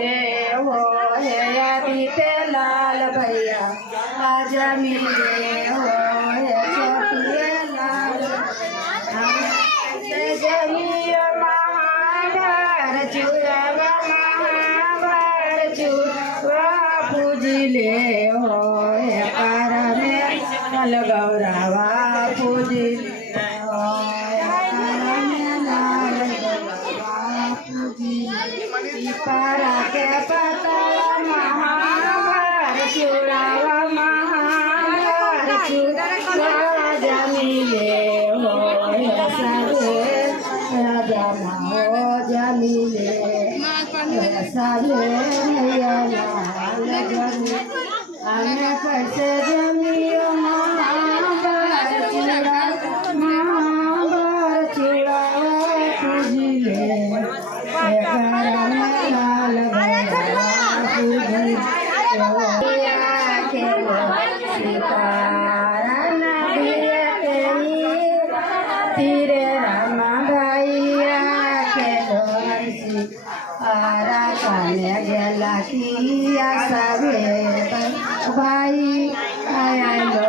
ले हो हे बीते लाल भैया आजा मिले हो हे छोटे लाल जलिया महाभार चुरावा महाभार चुरा पूजिले हो हे कार में कल गौरावा पूजिले हो पारा के पतला महाभार चुरावा महाभार चुरा जमीले हो सारे राजा हो जमीले सारे मैया लाल जमी हमें कैसे जमियो महाभार चुरा महाभार चुरा पूजिले तीरे रामा भैया खेलो राने गेला किया सभे भाई आया लो